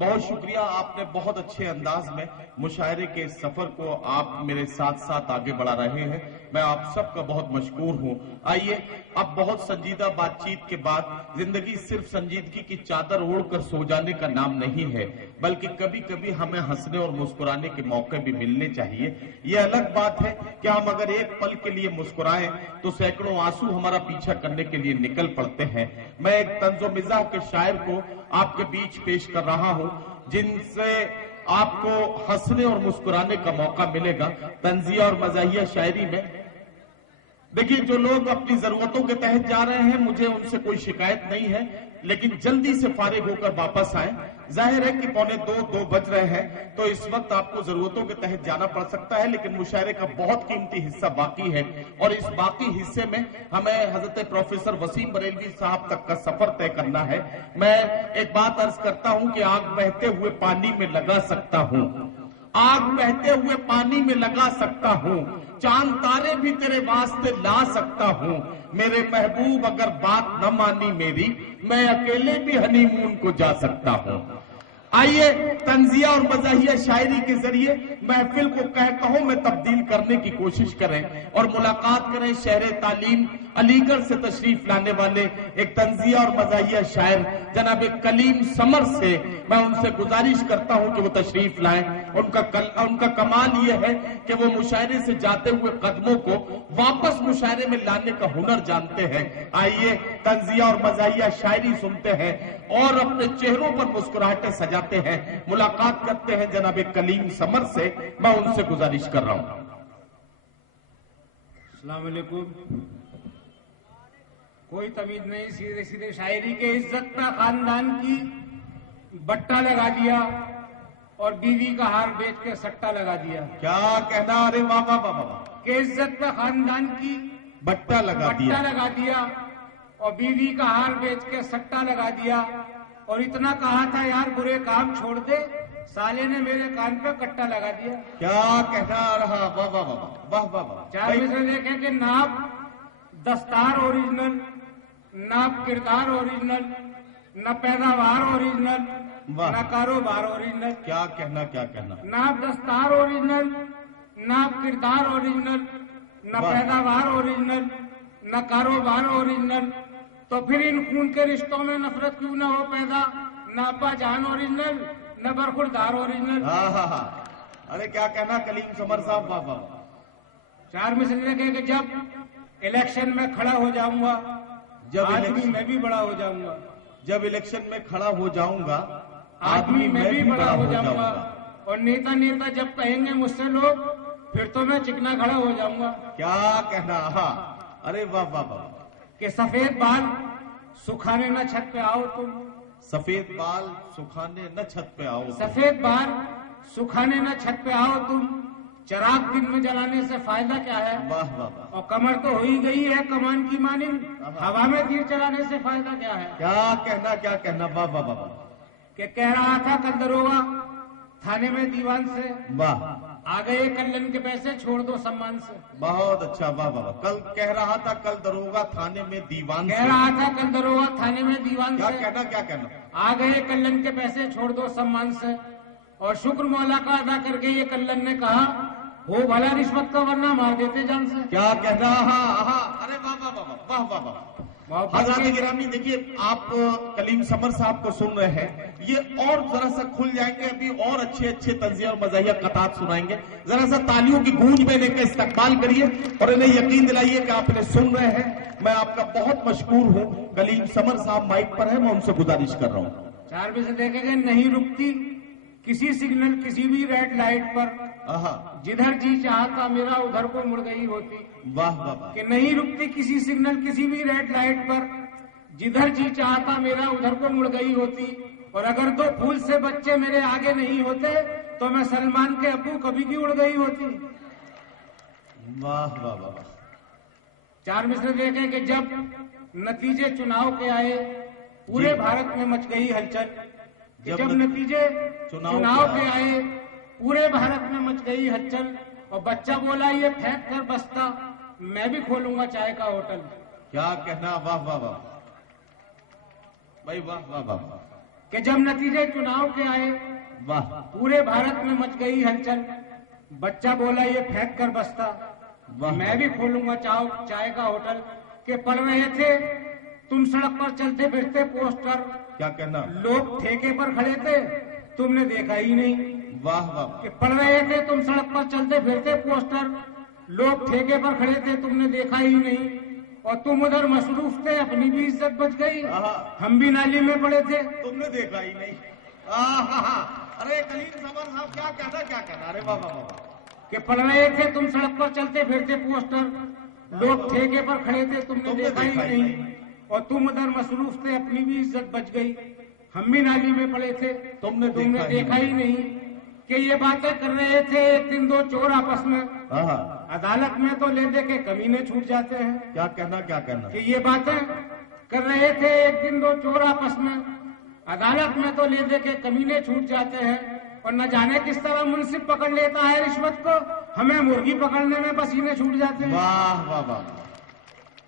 بہت شکریہ، آپ نے بہت اچھے انداز میں مشاعرے کے سفر کو آپ میرے ساتھ ساتھ آگے بڑھا رہے ہیں، میں آپ سب کا بہت مشکور ہوں۔ آئیے اب بہت سنجیدہ بات چیت کے بعد، زندگی صرف سنجیدگی کی چادر اوڑھ کر سو جانے کا نام نہیں ہے، بلکہ کبھی کبھی ہمیں ہنسنے اور مسکرانے کے موقع بھی ملنے چاہیے۔ یہ الگ بات ہے کہ ہم اگر ایک پل کے لیے مسکرائیں تو سینکڑوں آنسو ہمارا پیچھا کرنے کے لیے نکل پڑتے ہیں۔ میں ایک طنز و مزاح کے شاعر کو آپ کے بیچ پیش کر رہا ہوں جن سے آپ کو ہنسنے اور مسکرانے کا موقع ملے گا۔ طنزیہ اور مزاحیہ شاعری میں دیکھیے، جو لوگ اپنی ضرورتوں کے تحت جا رہے ہیں مجھے ان سے کوئی شکایت نہیں ہے، لیکن جلدی سے فارغ ہو کر واپس آئیں۔ ظاہر ہے کہ 1:45 بج رہے ہیں تو اس وقت آپ کو ضرورتوں کے تحت جانا پڑ سکتا ہے، لیکن مشاعرے کا بہت قیمتی حصہ باقی ہے، اور اس باقی حصے میں ہمیں حضرت پروفیسر وسیم بریلوی صاحب تک کا سفر طے کرنا ہے۔ میں ایک بات عرض کرتا ہوں کہ آگ بہتے ہوئے پانی میں لگا سکتا ہوں، آگ بہتے ہوئے پانی میں لگا سکتا ہوں، چاند تارے بھی تیرے واسطے لا سکتا ہوں، میرے محبوب اگر بات نہ مانی میری میں اکیلے بھی ہنی مون کو جا سکتا ہوں۔ آئیے طنزیہ اور مزاحیہ شاعری کے ذریعے محفل کو کہتا ہوں میں تبدیل کرنے کی کوشش کریں اور ملاقات کریں شہر تعلیم علی گڑھ سے تشریف لانے والے ایک طنزیہ اور مزاحیہ شاعر جناب کلیم سمر سے۔ میں ان سے گزارش کرتا ہوں کہ وہ تشریف لائیں۔ ان کا کمال یہ ہے کہ وہ مشاعرے سے جاتے ہوئے قدموں کو واپس مشاعرے میں لانے کا ہنر جانتے ہیں۔ آئیے طنزیہ اور مزاحیہ شاعری سنتے ہیں اور اپنے چہروں پر مسکراہٹیں سجاتے ہیں۔ ملاقات کرتے ہیں جناب کلیم سمر سے، میں ان سے گزارش کر رہا ہوں۔ السلام علیکم۔ کوئی تمیز نہیں، سیدھے سیدھے شاعری کے عزت پہ خاندان کی بٹا لگا دیا اور بیوی کا ہار بیچ کے سٹا لگا دیا۔ کیا کہنا، ارے واہ واہ واہ واہ، کہ عزت پہ خاندان کی بٹا لگا دیا اور بیوی کا ہار بیچ کے سٹا لگا دیا، اور اتنا کہا تھا یار برے کام چھوڑ دے، سالے نے میرے کان پہ کٹا لگا دیا۔ کیا کہنا رہا، واہ واہ واہ واہ واہ واہ۔ چار میں سے دیکھیں کہ ناپ دستار اوریجنل، ناپ کردار اوریجنل، نہ پیداوار اوریجنل، نہ کاروبار اوریجنل۔ کیا کہنا، کیا کہنا، ناپ دستار اوریجنل، ناپ کردار اوریجنل، نہ پیداوار اوریجنل، نہ کاروبار اوریجنل، تو پھر ان خون کے رشتوں میں نفرت کیوں نہ ہو پیدا؟ نہ ابا جان اوریجنل، نہ برخوردار اوریجنل۔ ارے کیا کہنا کلیم سمر صاحب، واہ واہ۔ چار میں سے دیکھیں کہ جب الیکشن میں کھڑا ہو جاؤں گا آدمی میں بھی بڑا ہو جاؤں گا، جب الیکشن میں کھڑا ہو جاؤں گا آدمی میں بھی بڑا ہو جاؤں گا، اور نیتا نیتا جب کہیں گے مجھ سے لوگ پھر تو میں چکنا کھڑا ہو جاؤں گا۔ کیا کہنا، ارے واہ واہ واہ۔ کہ سفید بال سکھانے نہ چھت پہ آؤ تم، سفید بال سکھانے نہ چھت پہ آؤ، سفید بال سکھانے نہ چھت پہ آؤ تم، چراغ دن میں جلانے سے فائدہ کیا ہے؟ واہ واہ واہ۔ اور کمر تو ہو ہی گئی ہے کمان کی مانند، ہوا میں تیر چلانے سے فائدہ کیا ہے؟ کیا کہنا، کیا کہنا، واہ واہ واہ۔ کہ کہہ رہا تھا کل دروگا تھانے میں دیوان سے، واہ، آ گئے کلن کے پیسے چھوڑ دو سمان سے۔ بہت اچھا، واہ واہ۔ کل کہہ رہا تھا کل دروگا تھانے میں دیوان سے، کہہ رہا تھا کل دروگا تھانے میں دیوان سے، کیا کہنا، کیا کہنا، آ گئے کلن کے پیسے چھوڑ دو سمان سے، اور شکر مولا کا ادا کر کے یہ کلن نے کہا ہو بھلا رشوت کا ورنہ مار دیتے جان سے۔ کیا کہنا، ارے واہ واہ واہ واہ واہ واہ۔ حضرات گرامی دیکھیے، آپ کلیم سمر صاحب کو سن رہے ہیں، یہ اور ذرا سا کھل جائیں گے، ابھی اور اچھے اچھے طنزیہ اور مزاحیہ قطعات سنائیں گے۔ ذرا سا تالیوں کی گونج میں ان کا استقبال کریے اور انہیں یقین دلائیے کہ آپ انہیں سن رہے ہیں۔ میں آپ کا بہت مشکور ہوں۔ کلیم سمر صاحب مائک پر ہے، میں ان سے گزارش کر رہا ہوں۔ چار بجے سے دیکھیں گے نہیں رکتی کسی سگنل کسی بھی ریڈ لائٹ پر، جدھر جی چاہتا میرا ادھر کو مڑ گئی ہوتی۔ واہ واہ۔ کہ نہیں رکتی کسی سگنل کسی بھی ریڈ لائٹ پر، جدھر جی چاہتا میرا ادھر کو مڑ گئی ہوتی، اور اگر 2 پھول سے بچے میرے آگے نہیں ہوتے تو میں سلمان کے ابو کبھی کی اڑ گئی ہوتی۔ واہ واہ واہ۔ چار میں سے دیکھیں کہ جب نتیجے چناؤ کے آئے پورے بھارت میں مچ گئی ہلچل، جب نتیجے چناؤ کے آئے پورے بھارت میں مچ گئی ہلچل، اور بچہ بولا یہ پھینک کر بستا میں بھی کھولوں گا چائے کا ہوٹل۔ کیا کہنا، واہ واہ واہ بھائی، واہ واہ واہ۔ کہ جب نتیجے چناؤ کے آئے واہ پورے بھارت میں مچ گئی ہلچل. بچہ بولا یہ پھینک کر بستا واہ میں بھی کھولوں گا چائے کا ہوٹل. کہ پڑھ رہے تھے تم سڑک پر چلتے پھرتے پوسٹر, کیا کہنا, لوگ ٹھیکے پر کھڑے تھے تم نے دیکھا ہی نہیں. واہ واہ کہ پڑھ رہے تھے تم سڑک پر چلتے پھرتے پوسٹر, لوگ ٹھیکے پر کھڑے تھے تم نے دیکھا ہی نہیں. اور تم ادھر مصروف تھے اپنی بھی عزت بچ گئی, ہم بھی نالی میں پڑے تھے تم نے دیکھا ہی نہیں. ارے کلیم سمر صاحب کیا کہنا, ارے واہ واہ واہ. کہ پڑھ رہے تھے تم سڑک پر چلتے پھرتے پوسٹر, لوگ ٹھیکے پر کھڑے تھے تم نے دیکھا ہی نہیں. اور تم ادھر مصروف تھے اپنی بھی عزت بچ گئی, ہم بھی نالی میں پڑے تھے تم نے دیکھا ہی نہیں. کہ یہ باتیں کر رہے تھے ایک دن دو چور آپس میں, عدالت میں تو لے دے کے کمینے چھوٹ جاتے ہیں. کیا کہنا کہ یہ باتیں کر رہے تھے ایک دن دو چور آپس میں, عدالت میں تو لے دے کے کمینے چھوٹ جاتے ہیں. اور نہ جانے کس طرح منصف پکڑ لیتا ہے رشوت کو, ہمیں مرغی پکڑنے میں پسینے چھوٹ جاتے ہیں. واہ واہ واہ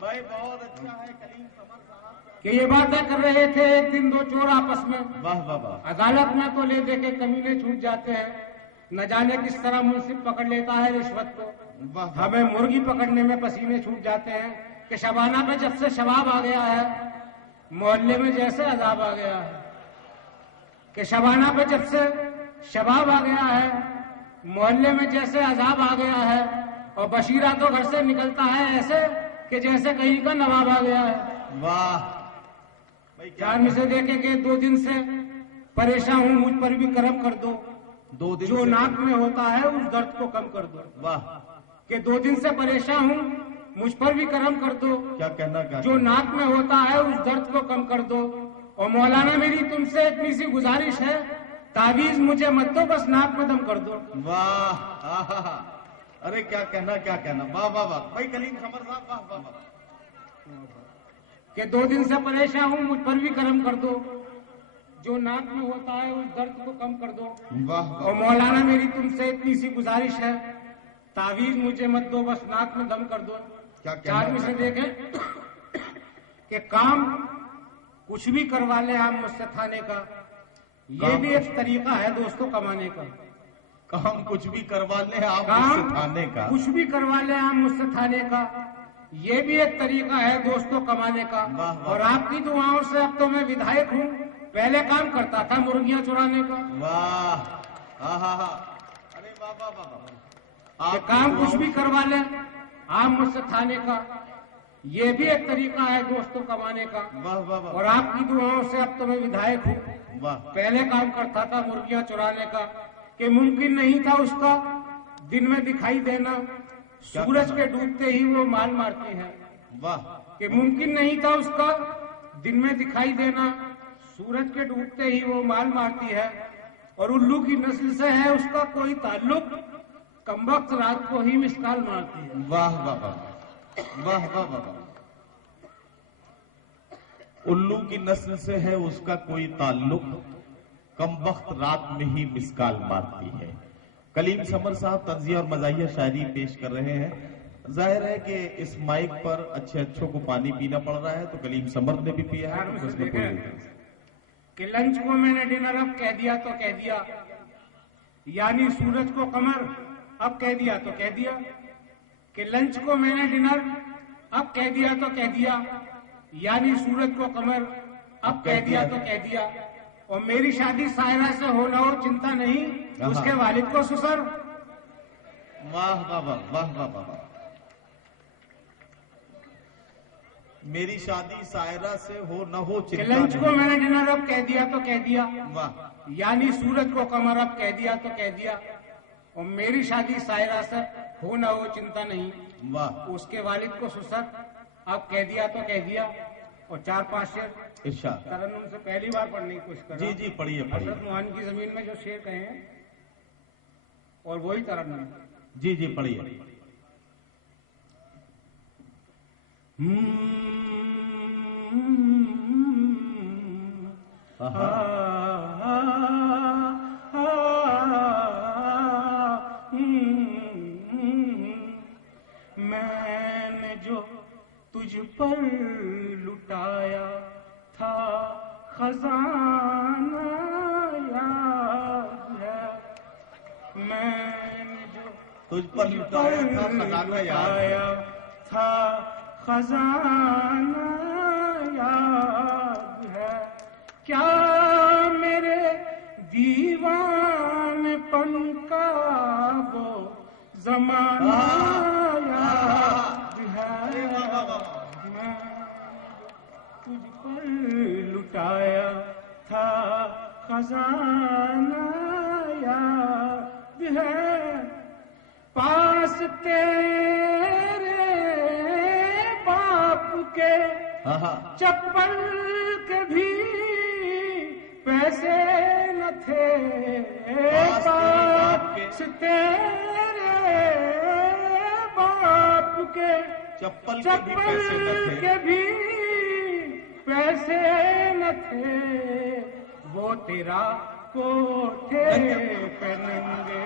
بھائی, بہت اچھا ہے کلیم سمر صاحب. کہ یہ باتیں کر رہے تھے ایک دن دو چور آپس میں, واہ واہ واہ, عدالت میں تو لے دے کے کمینے چھوٹ جاتے ہیں. نہ جانے کس طرح منصف پکڑ لیتا ہے رشوت کو, ہمیں مرغی پکڑنے میں پسینے چھوٹ جاتے ہیں. کہ شبانہ پہ جب سے شباب آ گیا ہے محلے میں جیسے عذاب آ گیا ہے. کہ شبانہ پہ جب سے شباب آ گیا ہے محلے میں جیسے عذاب آ گیا ہے. اور بشیرہ تو گھر سے نکلتا ہے ایسے کہ جیسے کہیں کا نواب آ گیا ہے. واہ, چار میں سے دیکھیں کہ 2 دن سے پریشان ہوں, مجھ پر بھی کرم کر دو. 2 دن جو ناک میں ہوتا ہے اس درد کو کم کر دو. واہ, کہ 2 دن سے پریشان ہوں مجھ پر بھی کرم کر دو. کیا کہنا, جو ناک میں ہوتا ہے اس درد کو کم کر دو. اور مولانا میری تم سے اتنی سی گزارش ہے, تعویذ مجھے مت دو بس ناک میں دم کر دو. واہ, ارے کیا کہنا, واہ واہ واہ بھائی کلیم سمر صاحب, واہ واہ واہ. کہ 2 دن سے پریشان ہوں مجھ پر بھی کرم کر دو, جو ناک میں ہوتا ہے اس درد کو کم کر دو. واہ اور مولانا میری تم سے اتنی سی گزارش ہے, تعویذ مجھے مت دو بس ناک میں دم کر دو. چار میں سے دیکھیں کہ کام کچھ بھی کروا لیں آپ مجھ سے تھانے کا, یہ بھی ایک طریقہ ہے دوستوں کمانے کا. کام کچھ بھی کروا لیں آپ مجھ سے تھانے کا, کچھ بھی کروا لیں آپ مجھ سے تھانے کا, یہ بھی ایک طریقہ ہے دوستوں کمانے کا. اور آپ کی دعاؤں سے اب تو میں ودھائک ہوں, پہلے کام کرتا تھا مرغیاں چرانے کا. واہ, ارے واہ واہ واہ. یہ کام کچھ بھی کروا لیں آپ مجھ سے تھانے کا, یہ بھی ایک طریقہ ہے دوستوں کمانے کا. اور آپ کی دعاؤں سے اب تو میں ودھائک ہوں, پہلے کام کرتا تھا مرغیاں چرانے کا. کہ ممکن نہیں تھا اس کا دن میں دکھائی دینا, سورج کے ڈوبتے ہی وہ مال مارتی ہے. کہ ممکن نہیں تھا اس کا دن میں دکھائی دینا, سورج کے ڈوبتے ہی وہ مال مارتی ہے. اور الو کی نسل سے ہے اس کا کوئی تعلق, کمبخت رات کو ہی مسکال مارتی ہے. واہ واہ واہ, واہ واہ واہ. الو کی نسل سے ہے اس کا کوئی تعلق, کمبخت رات میں ہی مسکال مارتی ہے. کلیم سمر صاحب طنزیہ اور مزاحیہ شاعری پیش کر رہے ہیں. ظاہر ہے کہ اس مائک پر اچھوں کو پانی پینا پڑ رہا ہے, تو کلیم سمر نے بھی پیا ہے. کہ لنچ کو میں نے ڈنر اب کہہ دیا تو کہہ دیا, یعنی سورج کو قمر اب کہہ دیا تو کہہ دیا. کہ لنچ کو میں نے ڈنر اب کہہ دیا تو کہہ دیا, یعنی سورج کو قمر اب کہہ دیا تو کہہ دیا. اور میری شادی سائرہ سے ہو نہ ہو چنتا نہیں, اس کے والد کو سسر. واہ واہ واہ, واہ واہ واہ. میری شادی سائرہ سے ہو نہ ہو چنتا نہیں. لنچ کو میں نے ڈنر اب کہہ دیا تو کہہ دیا, واہ, یعنی سورج کو قمر اب کہہ دیا تو کہہ دیا. اور میری شادی سائرہ سے ہو نہ ہو چنتا نہیں, واہ, اس کے والد کو سسر اب کہہ دیا تو کہہ دیا. اور 4-5 شعر ارشاد. ترنم سے پہلی بار پڑھنے کی کوشش کر رہا ہوں. جی پڑھیے. حضرت موہن کی زمین میں جو شعر کہے ہیں اور وہی ترنم. جی پڑھیے. میں نے جو تجھ پر لٹایا تھا خزانہ تجھ پر لٹایا تھا خزانہ یاد تھا خزانہ یاد ہے کیا میرے دیوان پن کا وہ زمانہ یاد ہے میں تجھ پر لٹایا تھا خزانہ یاد ہے پاس تیرے باپ کے چپل کے بھی پیسے نہ تھے پاس تیرے باپ کے چپل کے بھی پیسے نہ تھے وہ تیرا کوٹھے پہ ننگے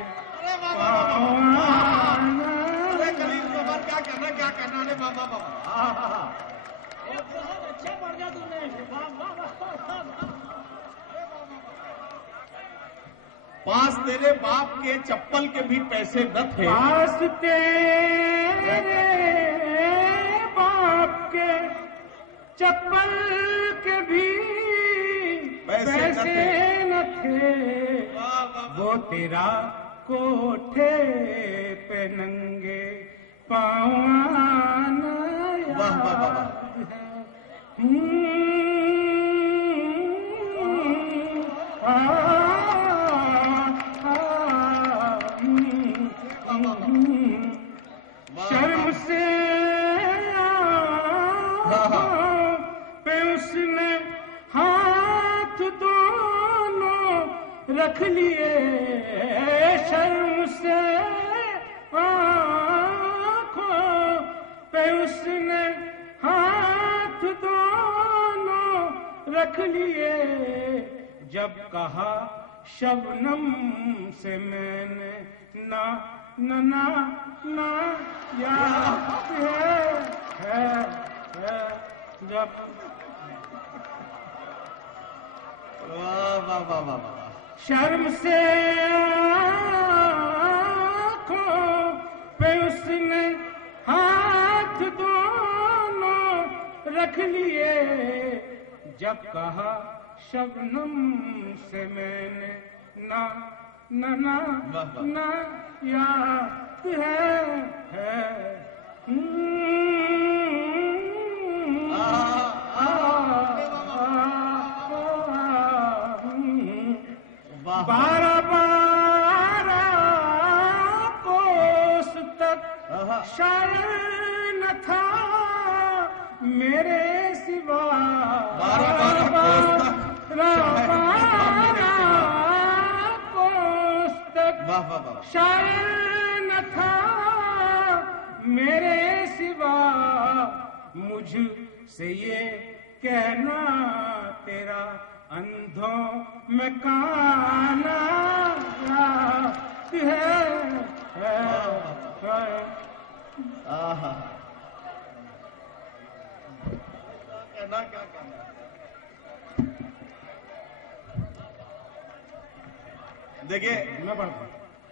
کیا کرنا رے بابا بابا اچھا پڑھ گیا تم نے پاس تیرے باپ کے چپل کے بھی پیسے نہ تھے پاس تیرے باپ کے چپل کے بھی پیسے نہ تھے وہ تیرا کوٹھے پہ ننگے پاؤں شرم سے پہ اس نے ہاتھ دونوں رکھ لیے شرم سے پہ اس نے ہاتھ دونوں رکھ لیے جب کہا شبنم سے میں نے نا یاد ہے جب شرم سے آنکھوں پہ اس نے ہاتھ دونوں رکھ لیے جب کہا شبنم سے میں نے نا یاد ہے بارہ کوس تک شاید نہ تھا میرے سوا بارہ کوس تک شاید نہ تھا میرے سوا مجھ سے یہ کہنا تیرا اندھوں میں کانا ہے دیکھیے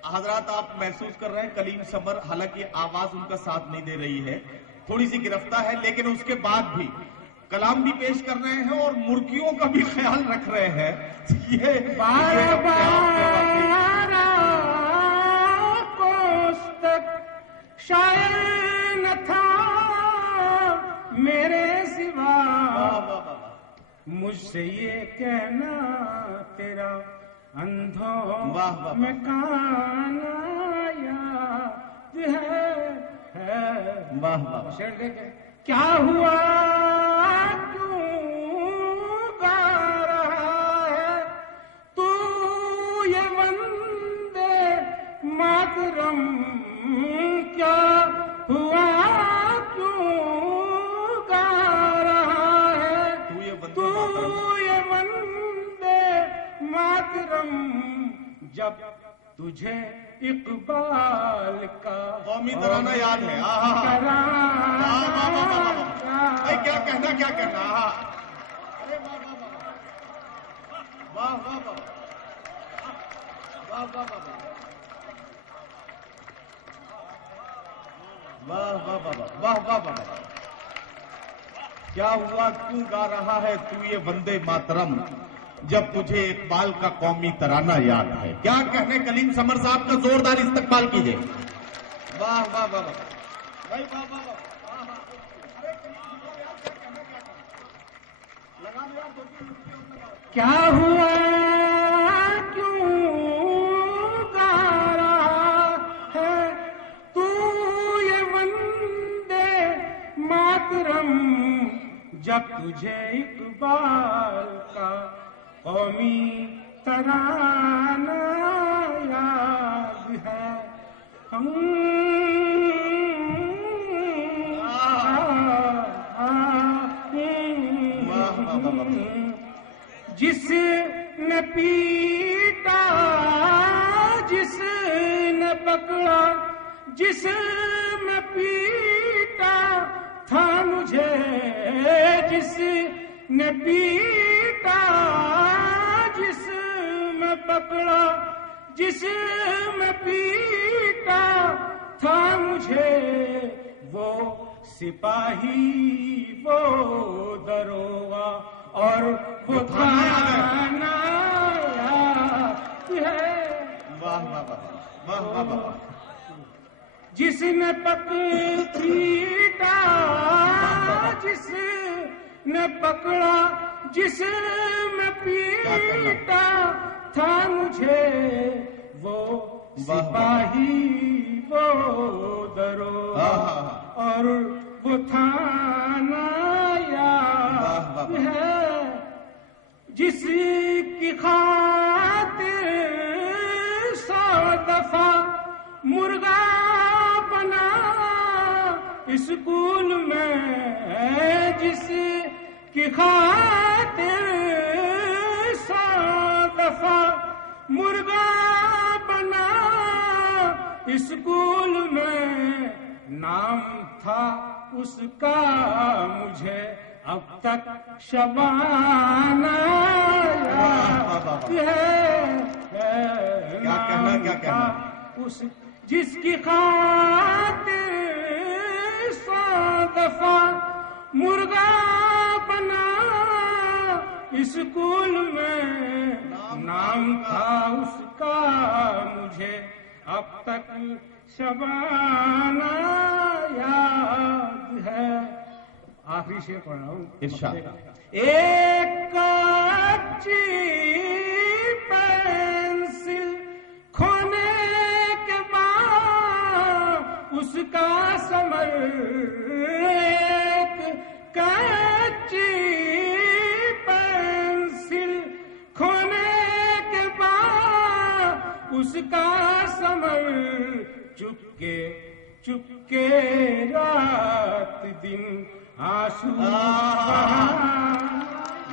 حضرات آپ محسوس کر رہے ہیں کلیم سمر حالانکہ آواز ان کا ساتھ نہیں دے رہی ہے تھوڑی سی گرفتہ ہے لیکن اس کے بعد بھی کلام بھی پیش کر رہے ہیں اور مرغیوں کا بھی خیال رکھ رہے ہیں یہ کوس تک شاید نہ تھا میرے سوا مجھ سے یہ کہنا تیرا اندھوں میں کانا یاد ہے شعر دیکھیں کیا ہوا کیوں گا رہا ہے تو یہ وندے ماترم کیا ہوا کیوں گا رہا ہے تو یہ وندے ماترم جب تجھے اقبال کا قومی ترانہ یاد ہے کیا کہنا واہ واہ واہ واہ واہ واہ واہ، کیا ہوا کیوں گا رہا ہے تو یہ وندے ماترم جب تجھے اقبال کا قومی ترانہ یاد ہے؟ کیا کہنے کلیم سمر صاحب کا زوردار استقبال کیجئے. واہ واہ واہ واہ بھائی، واہ واہ واہ. کیا ہوا کیوں گا رہا ہے تو یہ وندے ماترم جب تجھے اقبال کا قومی ترانہ یاد ہے. جس نے پیٹا جس نے پکڑا جس میں پیٹا تھا مجھے، جس نے پیٹا جس میں پکڑا جس میں پیٹا تھا مجھے، وہ سپاہی وہ دروغہ اور وہ تھانہ یاد ہے. واہ واہ واہ واہ واہ. جس نے پیٹا جس نے پکڑا جس میں پیٹا تھا مجھے، وہ سپاہی وہ دروغہ اور وہ تھانہ یاد ہے. جس کی خاطر 100 دفعہ مرغا بنا اسکول میں، جس کی خاطر 100 دفعہ مرغا بنا اسکول میں، نام تھا اس کا مجھے اب تک شبانہ یاد ہے. کیا کہنا اس جس کی خاطر 100 دفعہ مرغا بنا اسکول میں، نام تھا اس کا مجھے اب تک شبانہ یاد ہے. آخری شعر پڑھ رہا ہوں. ارشاد. ایک کچی پینسل کھونے کے بعد اس کا ثمر، ایک کچی پینسل کھونے کے بعد اس کا ثمر، چپکے چپکے رات دن آنسو. واہ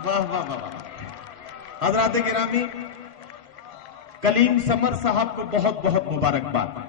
واہ واہ واہ. حضرات گرامی، کلیم سمر صاحب کو بہت بہت مبارکباد.